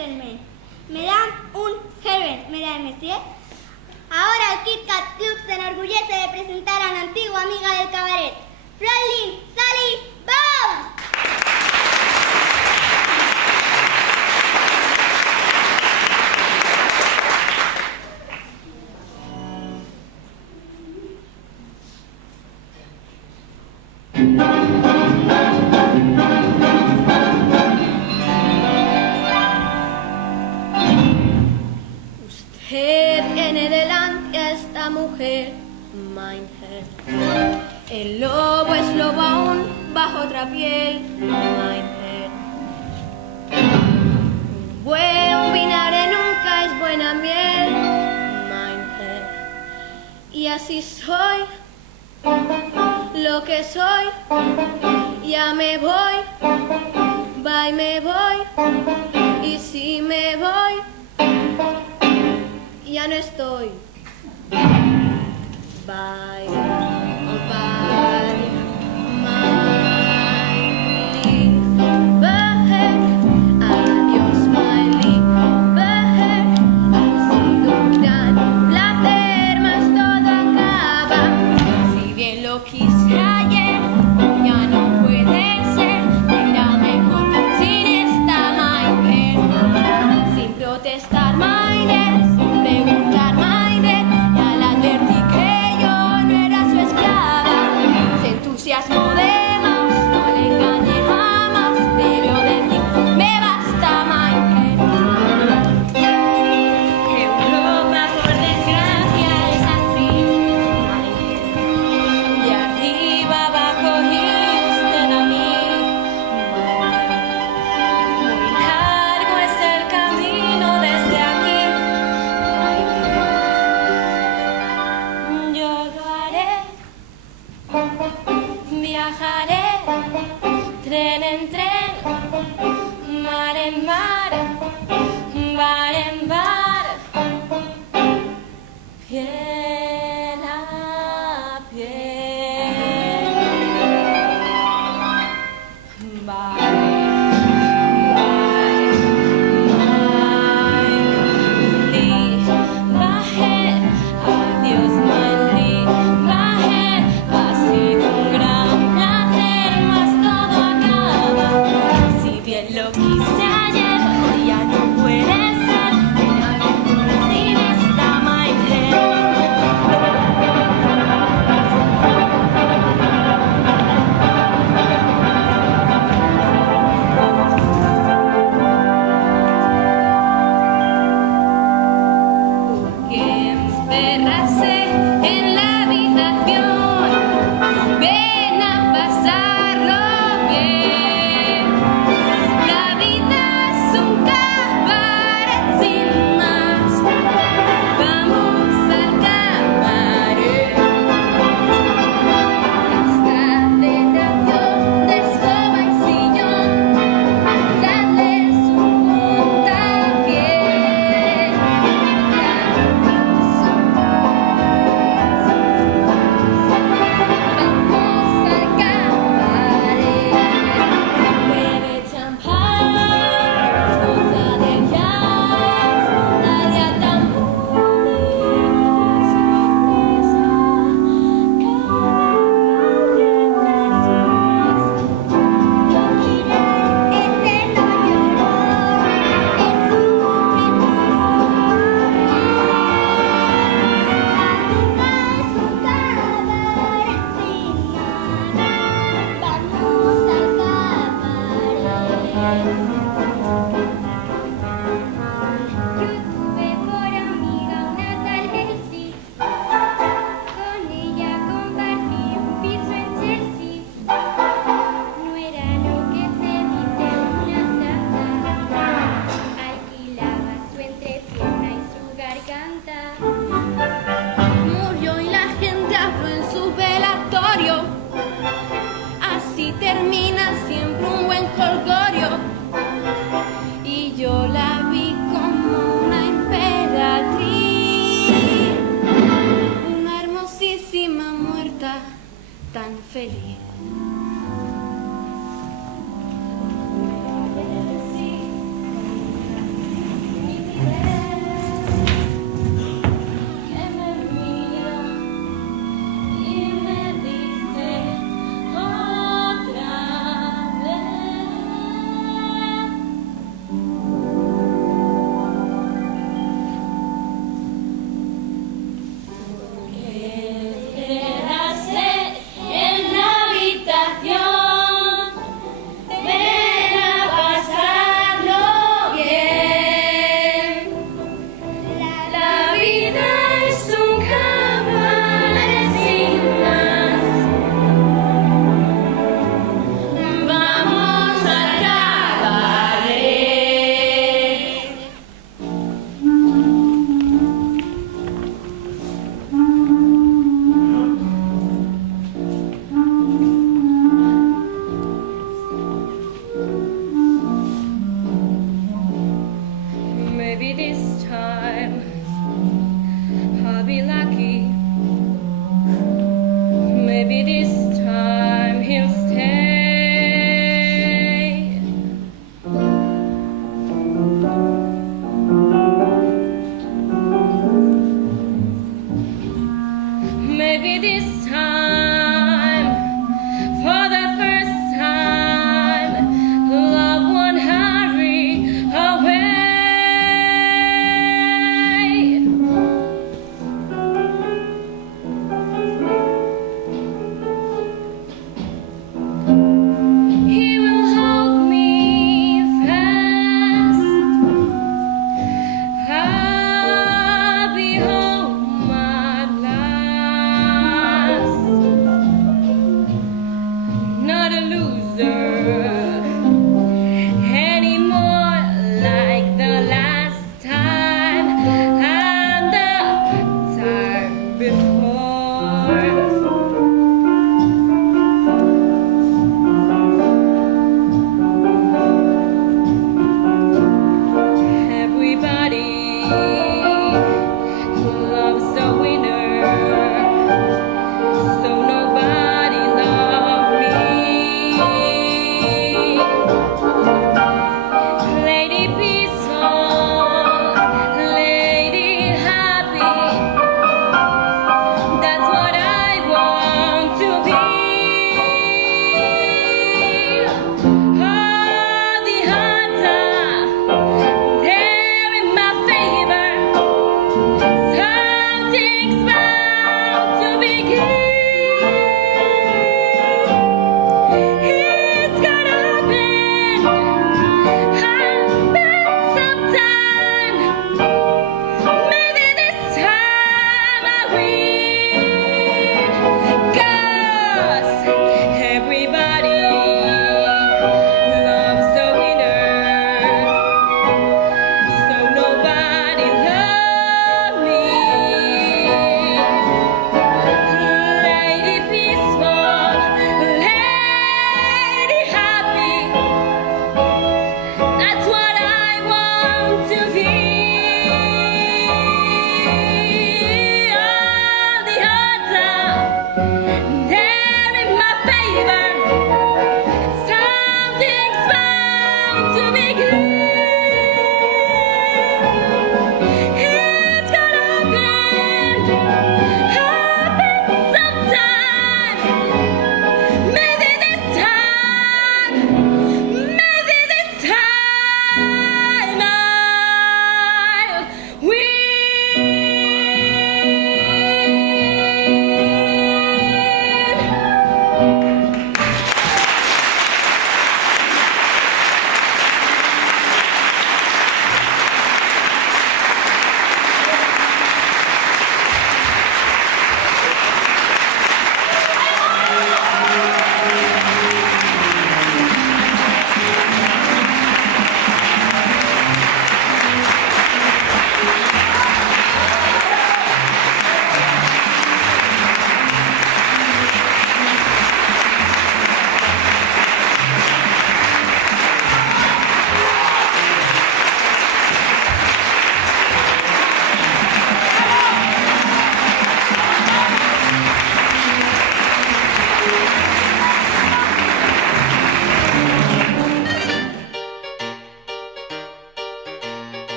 Saint-Germain. Mesdames und Herren, Mesdames et Messieurs. Ahora el Kit Kat Club se enorgullece de presentar a una antigua amiga del cabaret, Fräulein Sally Bowles. Usted tiene delante a esta mujer, mein Herr. El lobo es lobo aún bajo otra piel, mein Herr. Un buen vinagre nunca es buena miel, mein Herr. Y así soy, lo que soy, ya me voy, va y me voy, y si me voy, ya no estoy. Bye, oh bye, my Lieber. Adiós, my Lieber. Ha sido un gran placer, mas todo acaba. Si bien lo quise ayer, ya no puede ser. Será mejor sin esta my sin protestar, my preguntar, Maide, ya le advertí que yo no era su esclava. Se entusiasmó de más, no le engañé jamás. Debió decir, me basta, Maide. Europa, por desgracia, es así, Maide. De arriba abajo y usted a mí, Maide. Muy largo es el camino desde aquí. Viajaré, tren en tren, mar en mar, bar en bar, piel a piel. Bye. Lo quise ayer, hoy ya no puede ser. Sin esta porque encerrarse en la habitación, ven a pasarlo bien. La vida es un cabaret sin más. Vamos al cabaret. Nuestra tentación de escoba y sillón, darles un puntapié. Vamos al cabaret. Bebe champán, goza de jazz, nadie a tambores y sorpresa. Yo tuve por amiga una tal Elsie, con ella compartí un piso en Chelsea. No era lo que se dice una santa, alquilaba su entrepierna y su garganta. Murió y la gente habló en su velatorio. Así termina siempre un buen jolgorio. Y yo la vi como una emperatriz, una hermosísima muerta tan feliz.